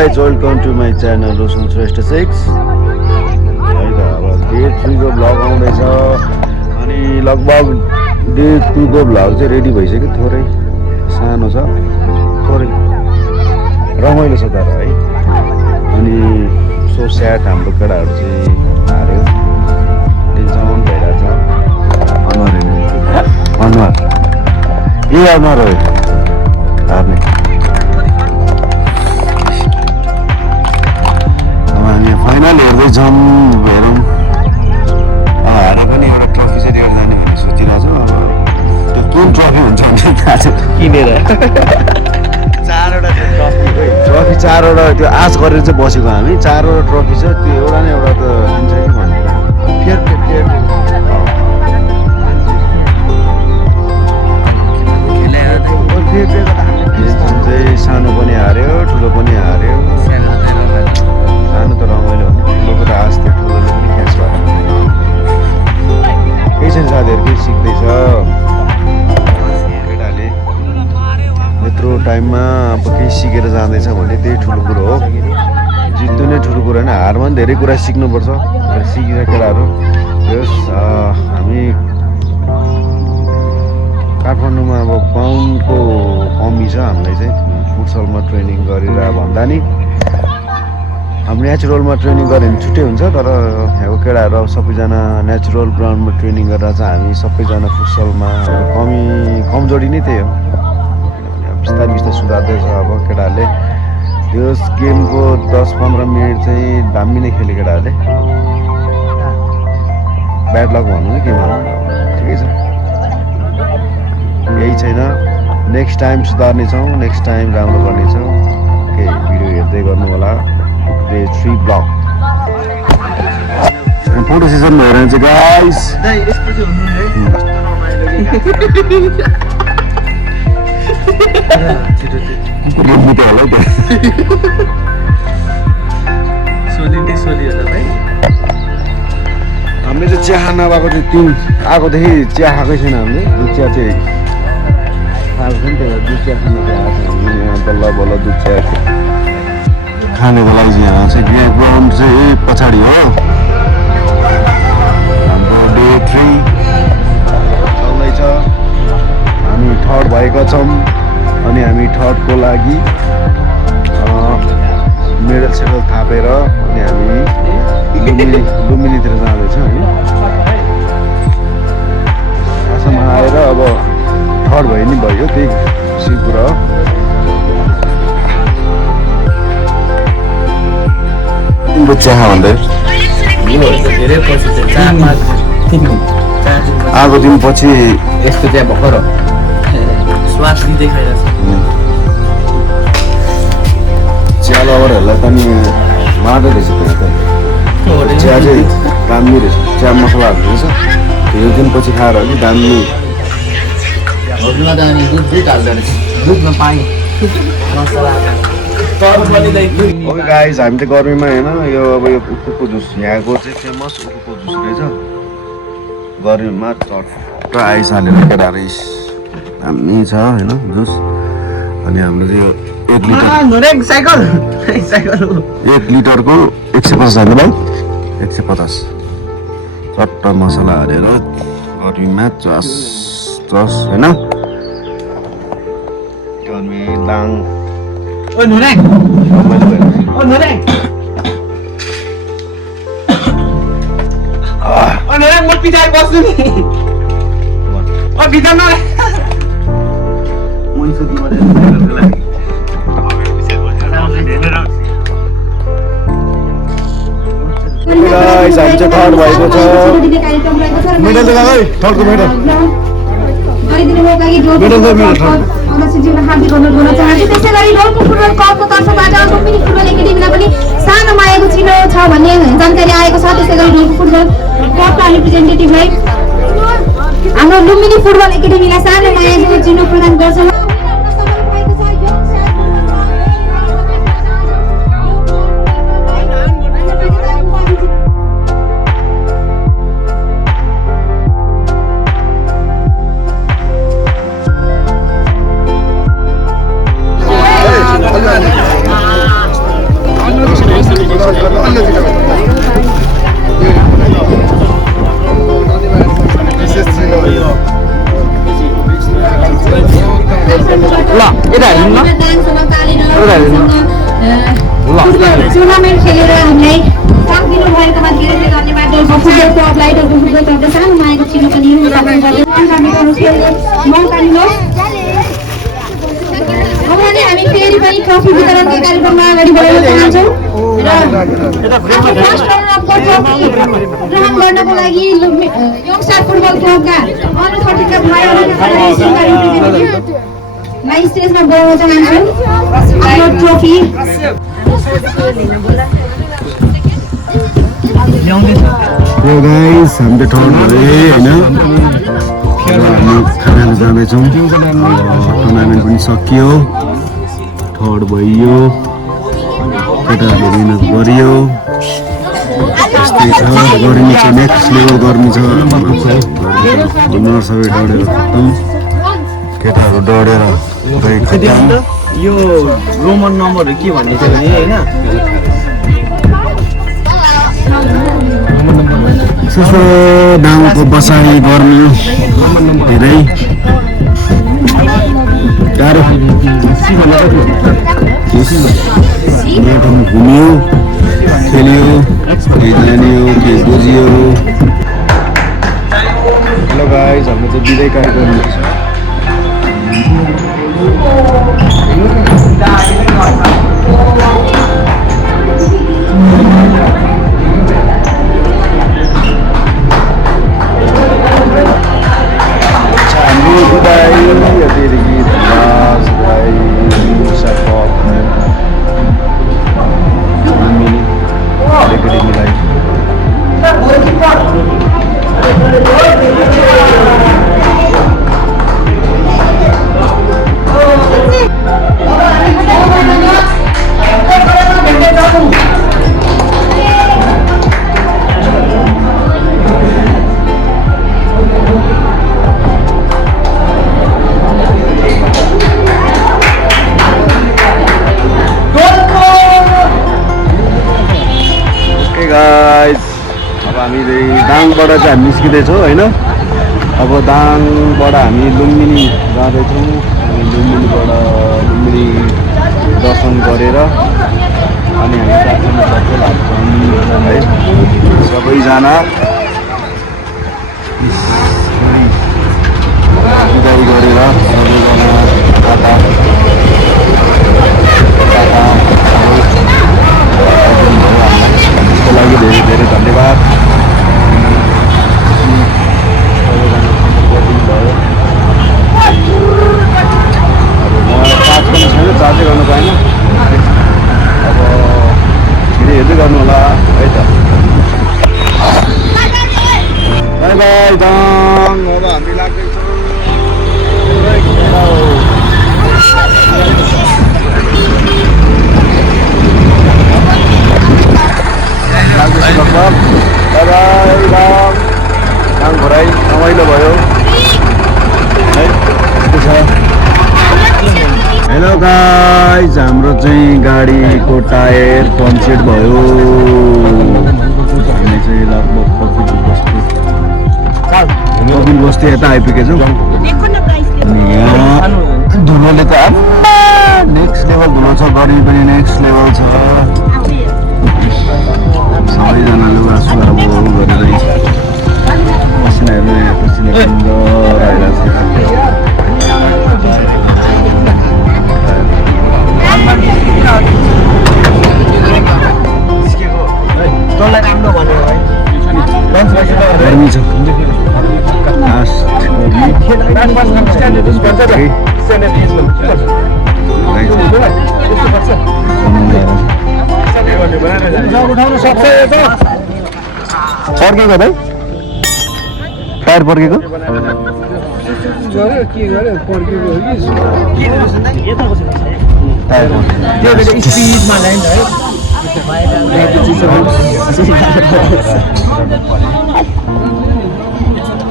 guys, welcome to my channel Roshan Shrestha 6 है त अब डे 3 को भ्लग आउँदैछ अनि लगभग डे 2 को भ्लग चाहिँ रेडी भइसक्यो थोरै सानो छ थोरै रमाइलो छ तर है अनि सो स्याड हाम्रो केटाहरू चाहिँ हार्यो टेन्सन भइरहेछ अनुहार के अनुहार हो हार्ने फाइनल हेर्दैछौँ हेरौँ हारे पनि एउटा ट्रफी चाहिँ लिएर जाने भनेर सोचिरहेको छु अब त्यो कुन ट्रफी हुन्छ भने थाहा छैन किनेर चारवटा ट्रफी चारवटा त्यो आश गरेर चाहिँ बसेको हामी चारवटा ट्रफी छ त्यो एउटा न एउटा त दिन्छ कि भनेर चाहिँ सानो पनि हार्यो ठुलो पनि हार्यो सानो त रमाइलो हो ठुलोको त आश थियो ठुलोले पनि क्यास भयो केही छैन साथीहरू केही सिक्दैछ केटाले यत्रो टाइममा अब केही सिकेर जाँदैछ भने त्यही ठुलो कुरो हो जित्नु नै ठुलो कुरो होइन हारमा पनि धेरै कुरा सिक्नुपर्छ सिकिरहेको केटाहरू यस हामी काठमाडौँमा अब ग्राउन्डको कमी छ हामीलाई चाहिँ फुटसलमा ट्रेनिङ गरेर भन्दा नि अब नेचुरलमा ट्रेनिङ गऱ्यो भने छुट्टै हुन्छ तर यहाँको केटाहरू अब सबैजना नेचुरल ग्राउन्डमा ट्रेनिङ गरेर चाहिँ हामी सबैजना फुटसलमा कमजोरी नै त्यही हो किनभने अब बिस्तारै बिस्तारै सुधार्दैछ अब केटाहरूले त्यो गेमको 10-15 मिनट चाहिँ दामी नै खेल्यो केटाहरूले ब्याड लक भन्नु कि के भन्नु ठिकै छ यही छैन नेक्स्ट टाइम सुधार्नेछौँ नेक्स्ट टाइम राम्रो गर्नेछौँ ओके भिडियो हेर्दै गर्नु होला डे 3 ब्लग फोटो सेसन भएर चाहिँ गाइस हामीले चाहिँ चिया नभएको चाहिँ आएकोदेखि चिया खाएकै छैन हामीले दुध चिया चाहिँ खाएको छ नि त्यो दुध चिया खानु चाहिँ बल्ल बल्ल दुध चिया खानेको लागि चाहिँ यहाँ चाहिँ ग्राउन्ड चाहिँ पछाडि हो हाम्रो डे 3 चल्दैछ हामी थर्ड भएका छौँ अनि हामी थर्डको लागि मेडल सेडल थापेर अनि हामी लुम्बिनीतिर जाँदैछौँ है आसाममा आएर अब थर्ड भयो नि भयो त्यही खुसी कुरा हो चिया भन्दै आएको दिन पछि यस्तो चाहिँ भर्खर स्वास लिँदै खाइरहेको चिया लभरहरूलाई पनि मार्दै रहेछ त्यहाँ त चिया चाहिँ दामी रहेछ चिया मसला हाल्दो रहेछ यो दिन पछि खाएर अलिक दामी दुध हाल्दो रहेछ दुधमा पानी मसला ओके गाइस हामी त गर्मीमा होइन यो अब यो उखुको जुस यहाँको चाहिँ फेमस उखुको जुस रहेछ गर्मीमा चट्ट आइस हालेर केटाहरू दामी छ होइन जुस अनि हाम्रो चाहिँ यो 1 लिटरको 150 होइन भाइ 150 चट्ट मसला हालेर गर्मीमा चस होइन गर्मी लाङ ओ नुने ओ नुने म पिटाइ बस्छु नि ओ भित्र न म इन्सो दिमागले लागि गाइस हामी चाहिँ थर्ड भएको छ मेडल त गाई थर्डको मेडल हार्दिक अनुरोध गर्न चाहन्छु त्यसै गरी रोल्पा फुटबल क्लबको तर्फबाट लुम्बिनी फुटबल एकाडेमीलाई पनि सानो मायाको चिनो छ भन्ने जानकारी आएको छ त्यसै गरी रोल्पा फुटबल क्लबका रिप्रेजेन्टेटिभलाई हाम्रो लुम्बिनी फुटबल एकाडेमीलाई सानो मायाको चिनो प्रदान गर्छौँ फुटबल क्लब लाइटहरूको फुटबल क्लबले सानोमा आएको चिनो पनि स्थापना गर्दै मौका दिनुहोस्। अब भने हामी फेरि पनि ट्रफी वितरणको कार्यक्रममा अगाडि बढाउन चाहन्छौँ र आफ्नो फर्स्ट रनरअपको ट्रफी ग्रहण गर्नको लागि यङस्टार फुटबल क्लबका अन्य थर्टीका भाइहरूलाई स्टेजमा बोलाउन चाहन्छु आफ्नो ट्रफी। यो गाइस हामी त ठर्ड भए होइन, अब हामी खाना जाँदैछौँ। टुर्नामेन्ट पनि सकियो, थर्ड भइयो, केटाहरूले मिहिनेत गरियो। यस्तै छ, गर्मी छ, नेक्स्ट लेभल गर्मी छ। सबै डढेर खत्तम, केटाहरू डढेर खत्तम। यो रोमन नम्बरहरू के भन्ने थियो भने होइन, सस्तो दाङको बसाइ गर्मी धेरै गाह्रो। घुमियो, खेलियो, केही जानियो, केही बुझियो। हेलो गाइज, हाम्रो चाहिँ बिदाई कार्यक्रम छ। हाम्रो बिदाई यतिदेखि धन्यवाद भाइ सपोर्ट अलिकति मिलाइ गाइस। अब हामी दाङबाट चाहिँ हामी निस्किँदैछौँ होइन। अब दाङबाट हामी लुम्बिनी जाँदैछौँ। लुम्बिनीबाट लुम्बिनी दर्शन गरेर अनि हामी काठमाडौँ सबै लाग्छौँ है। सबैजना बिदाई गरेर सबैजना टाटा त्यसको लागि धेरै धेरै धन्यवाद। भयो अब मलाई चार्ज गर्नु छैन, चार्जै गर्नु पाएन। अब फेरि हेर्दै गर्नु होला है त। Bye bye Dang. अब हामी लाग्दैछौँ लगभग। Bye bye Dang. दाङ भराइ रमाइलो भयो है, यस्तो छ। हेलो गाइज, हाम्रो चाहिँ गाडीको टायर पम्पसेट भयो। हामी चाहिँ लगभग कपिल बस्ती यता आइपुगेछौँ। अनि यहाँ धुलोले त नेक्स्ट लेभल धुलो छ, गर्मी पनि नेक्स्ट लेभल छ। सबैजना लुगा सुगा अब गरेर पसिनाहरू यहाँ पसिना सुन्दर आइरहेको गर्मी छ। पर्केको भाइ टायर पर्केको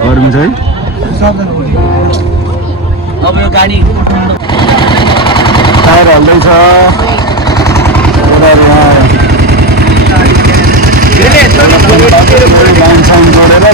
गर्मी छ है। अब यो गाडी टायर हाल्दैछ लाइन साइन जोडेर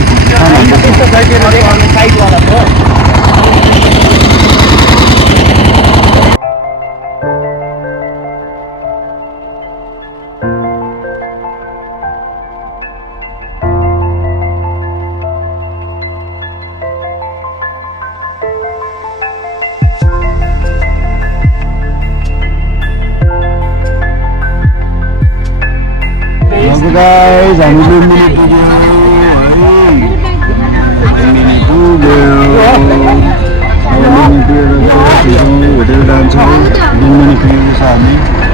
So guys, हामी लुम्बिनी पुग्यो होटेल जान्छौँ लुम्बिनी पुगेको छ हामी